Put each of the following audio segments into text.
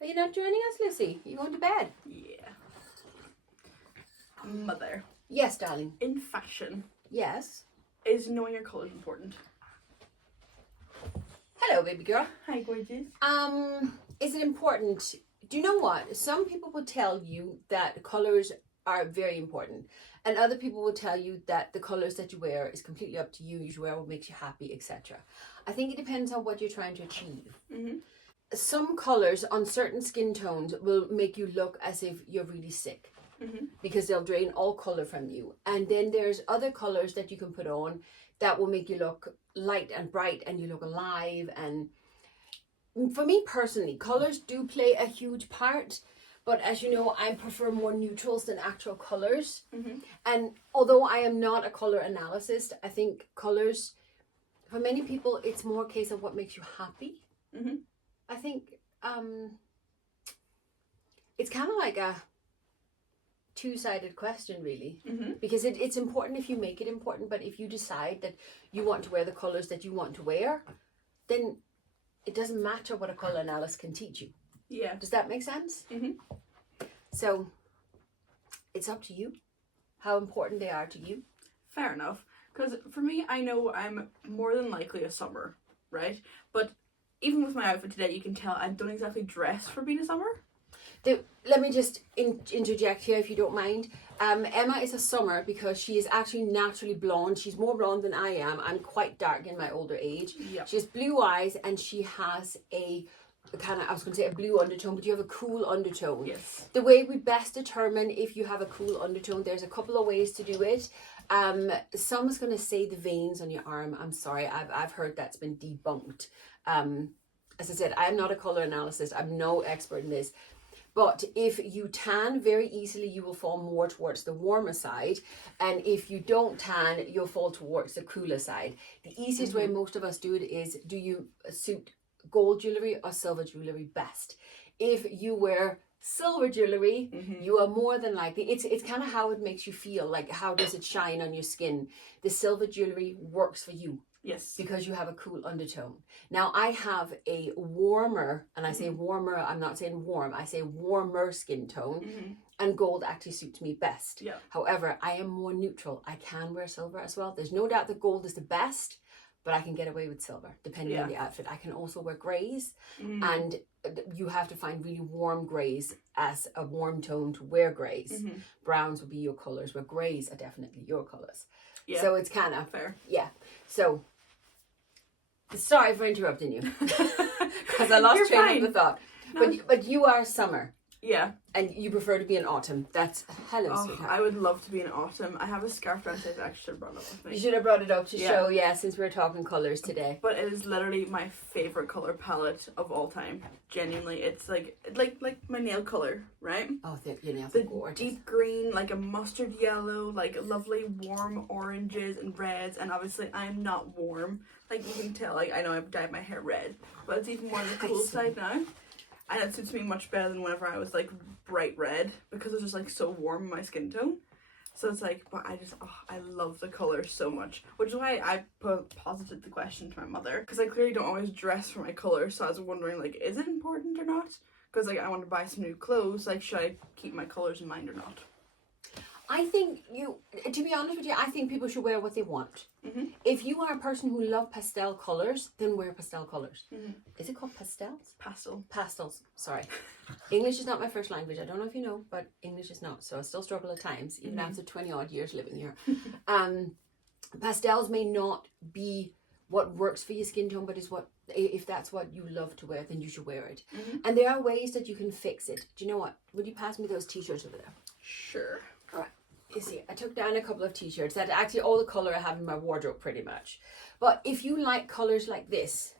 Are you not joining us, Lucy? Are you going to bed? Yeah. Mother. Yes, darling. In fashion, Yes. is knowing your colours important? Hello, baby girl. Hi, gorgeous. Is it important? Do you know what? Some people will tell you that colours are very important, and other people will tell you that the colours that you wear is completely up to you. You should wear what makes you happy, etc. I think it depends on what you're trying to achieve. Mm-hmm. Some colours on certain skin tones will make you look as if you're really sick, Mm-hmm. because they'll drain all colour from you. And then there's other colours that you can put on that will make you look light and bright and you look alive. And for me personally, colours do play a huge part, but as you know, I prefer more neutrals than actual colours. Mm-hmm. And although I am not a colour analyst, I think colours, for many people, it's more a case of what makes you happy. Mm-hmm. I think it's kind of like a two-sided question, really. Mm-hmm. Because it's important if you make it important, but if you decide that you want to wear the colours that you want to wear, then it doesn't matter what a colour analyst can teach you. Yeah. Does that make sense? Mm-hmm. So it's up to you how important they are to you. Fair enough. Because for me, I know I'm more than likely a summer, right? But even with my outfit today, you can tell I don't exactly dress for being a summer. Let me just interject here, if you don't mind. Emma is a summer because she is actually naturally blonde. She's more blonde than I am. I'm quite dark in my older age. Yep. She has blue eyes and she has a kind of, I was going to say a blue undertone, but you have a cool undertone. Yes. The way we best determine if you have a cool undertone, there's a couple of ways to do it. Some is going to say the veins on your arm. I'm sorry, I've heard that's been debunked. As I said, I'm not a colour analyst. I'm no expert in this. But if you tan very easily, you will fall more towards the warmer side. And if you don't tan, you'll fall towards the cooler side. The easiest way most of us do it is, do you suit gold jewellery or silver jewellery best? If you wear silver jewellery, you are more than likely, it's kind of how it makes you feel, like how does it shine on your skin. The silver jewellery works for you. Yes. Because you have a cool undertone. Now I have a warmer, and I say warmer, I'm not saying warm, I say warmer skin tone, and gold actually suits me best. Yeah. However, I am more neutral. I can wear silver as well. There's no doubt that gold is the best, but I can get away with silver depending on the outfit. I can also wear greys, and you have to find really warm greys as a warm tone to wear greys. Browns would be your colours, but greys are definitely your colours. Yeah. So it's kind of Fair. Yeah. So sorry for interrupting you because I lost You're train fine. of thought. No. But you are summer Yeah. and you prefer to be in autumn. That's hello, Oh, sweetheart. I would love to be in autumn. I have a scarf downstairs I actually should have brought it with me. You should have brought it up to Yeah. show, since we're talking colours today. But it is literally my favorite color palette of all time. Genuinely, it's like my nail color, right? Oh, your nails are The gorgeous. deep green, like a mustard yellow, like lovely warm oranges and reds, and obviously I'm not warm. Like you can tell, like I know I've dyed my hair red, but it's even more on the cool side now. And it suits me much better than whenever I was like bright red, because it's just like so warm in my skin tone. So it's like, but I love the colour so much. Which is why I posited the question to my mother. Because I clearly don't always dress for my colour. So I was wondering, like, is it important or not? Because like I want to buy some new clothes. Like, should I keep my colours in mind or not? I think to be honest with you, I think people should wear what they want. If you are a person who loves pastel colours, then wear pastel colours. Is it called pastels? Pastel. Pastels, sorry. English is not my first language. I don't know if you know, but English is not. So I still struggle at times, even after 20 odd years living here. Pastels may not be what works for your skin tone, but is what, if that's what you love to wear, then you should wear it. And there are ways that you can fix it. Do you know what? Would you pass me those t-shirts over there? Sure. All right. You see, I took down a couple of t-shirts. That's actually all the colour I have in my wardrobe pretty much. But if you like colours like this,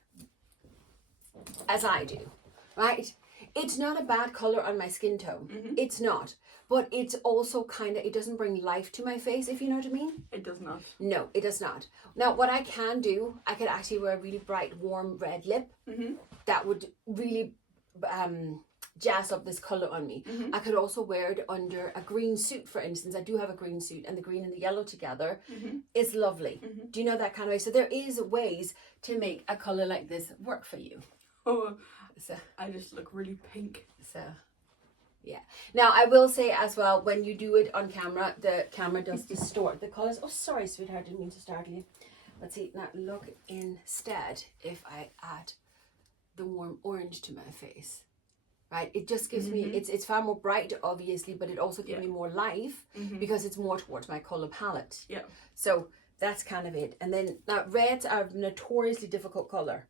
as I do, right? It's not a bad colour on my skin tone. It's not. But it's also kind of, it doesn't bring life to my face, if you know what I mean. It does not. No, it does not. Now, what I can do, I could actually wear a really bright, warm red lip. That would really jazz up this colour on me. I could also wear it under a green suit, for instance. I do have a green suit, and the green and the yellow together is lovely. Do you know that kind of way? So there is ways to make a colour like this work for you. Oh, So I just look really pink. So, yeah. Now, I will say as well, when you do it on camera, the camera does distort the colors. Oh, sorry, sweetheart, didn't mean to startle you. Let's see, now look instead if I add the warm orange to my face. Right? It just gives me, it's far more bright, obviously, but it also gives me more life because it's more towards my color palette. Yeah. So that's kind of it. And then, now, reds are a notoriously difficult color.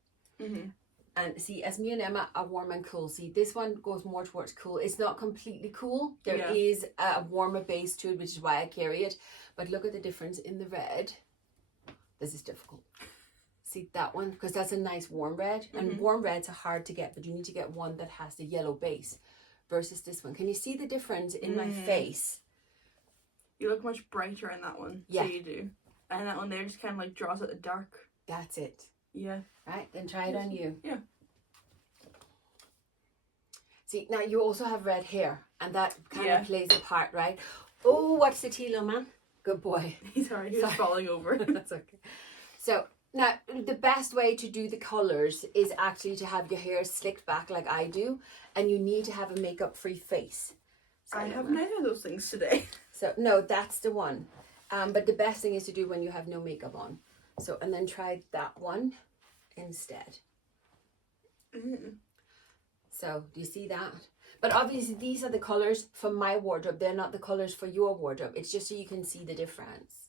And see, as me and Emma are warm and cool, see, this one goes more towards cool. It's not completely cool. There is a warmer base to it, which is why I carry it. But look at the difference in the red. This is difficult. See that one? Because that's a nice warm red. And warm reds are hard to get, but you need to get one that has the yellow base versus this one. Can you see the difference in my face? You look much brighter in that one. Yeah. So you do. And that one there just kind of like draws out the dark. That's it. Yeah. Right, then try it on you. Yeah. See, now you also have red hair, and that kind of plays a part, right? Oh, what's the tea, little man? Good boy. He's sorry, he was falling over. That's okay. So, now, the best way to do the colours is actually to have your hair slicked back like I do, and you need to have a makeup-free face. So, I have neither of those things today. So, no, that's the one. But the best thing is to do when you have no makeup on. So, and then try that one instead. So, do you see that? But obviously, these are the colours for my wardrobe. They're not the colours for your wardrobe. It's just so you can see the difference.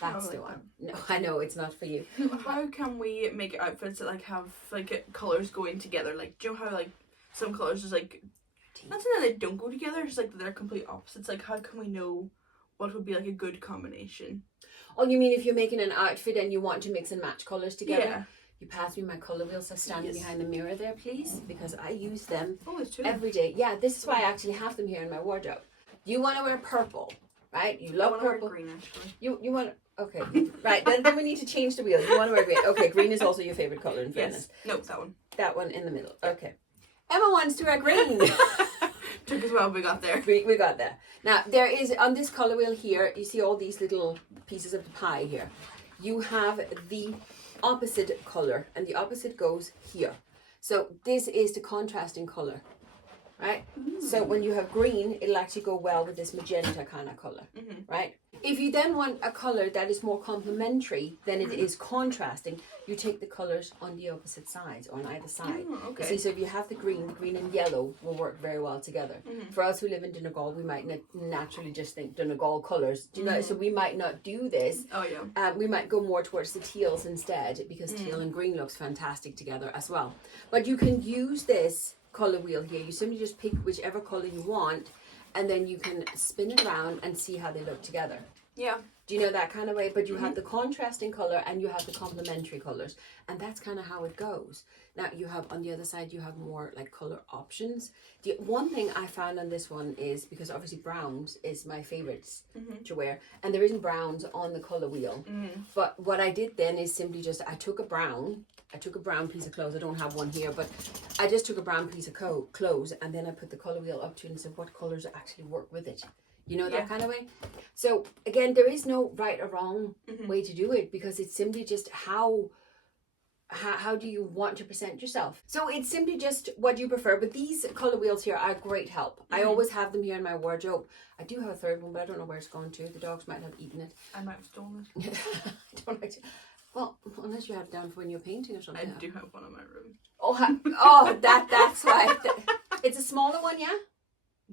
That's the one. No, I know it's not for you. How can we make outfits that like have like colours going together? Like, do you know how like some colours just like not saying that they don't go together, just like they're complete opposites. Like, how can we know what would be like a good combination? Oh, you mean if you're making an outfit and you want to mix and match colours together? Yeah. You pass me my colour wheels. So standing behind the mirror there, please, because I use them two. every day. Yeah, this is why I actually have them here in my wardrobe. You want to wear purple, right? You love purple. Wear green, actually. You want okay, right? Then we need to change the wheel. You want to wear green? Okay, green is also your favorite color. In fairness, no, that one. That one in the middle. Okay. Emma wants to wear green. Took us a while, we got there. We got there. Now there is on this color wheel here. You see all these little pieces of the pie here. You have the opposite color, and the opposite goes here. So this is the contrasting color, right? So when you have green, it'll actually go well with this magenta kind of color, right? If you then want a color that is more complementary than it is contrasting, you take the colors on the opposite sides, on either side. Okay. See, so if you have the green and yellow will work very well together. For us who live in Donegal, we might naturally just think Donegal colors. Do you know? So we might not do this. Oh yeah. We might go more towards the teals instead, because teal and green looks fantastic together as well. But you can use this color wheel here. You simply just pick whichever color you want, and then you can spin it around and see how they look together. Yeah. Do you know that kind of way? But you have the contrasting color and you have the complementary colors, and that's kind of how it goes. Now you have on the other side, you have more like color options. The one thing I found on this one is, because obviously browns is my favorites to wear, and there isn't browns on the color wheel. But what I did then is simply just I took a brown piece of clothes. I don't have one here, but I just took a brown piece of clothes, and then I put the color wheel up to it and said what colors actually work with it. You know, that kind of way. So again, there is no right or wrong way to do it, because it's simply just how do you want to present yourself. So it's simply just what you prefer. But these color wheels here are great help. I always have them here in my wardrobe. I do have a third one, but I don't know where it's gone to. The dogs might have eaten it. I might have stolen it. I don't like to. Well, unless you have it down for when you're painting or something. I do have one in my room. Oh, that's why. It's a smaller one, yeah?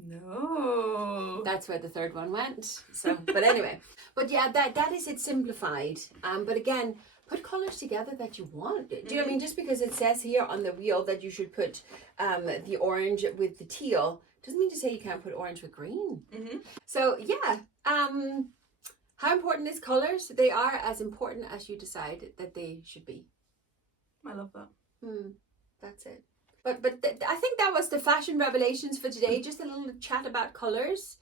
No. That's where the third one went. So, but anyway. But yeah, that is it simplified. But again, put colors together that you want. Do you know what I mean? Just because it says here on the wheel that you should put the orange with the teal, doesn't mean to say you can't put orange with green. So yeah, how important is colors? They are as important as you decide that they should be. I love that. That's it. But I think that was the fashion revelations for today. Just a little chat about colors.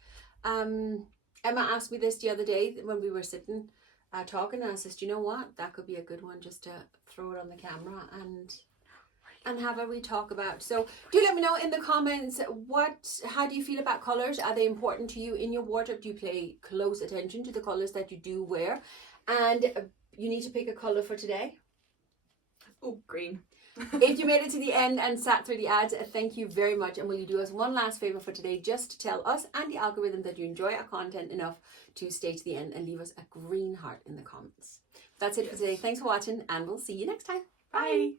Emma asked me this the other day when we were sitting talking, and I says, do you know what? That could be a good one just to throw it on the camera and have a wee talk about. So do let me know in the comments, how do you feel about colors? Are they important to you in your wardrobe? Do you pay close attention to the colors that you do wear? And you need to pick a color for today. Oh, green. If you made it to the end and sat through the ads, thank you very much. And will you do us one last favor for today, just to tell us and the algorithm that you enjoy our content enough to stay to the end and leave us a green heart in the comments. That's it for today. Thanks for watching, and we'll see you next time. Bye.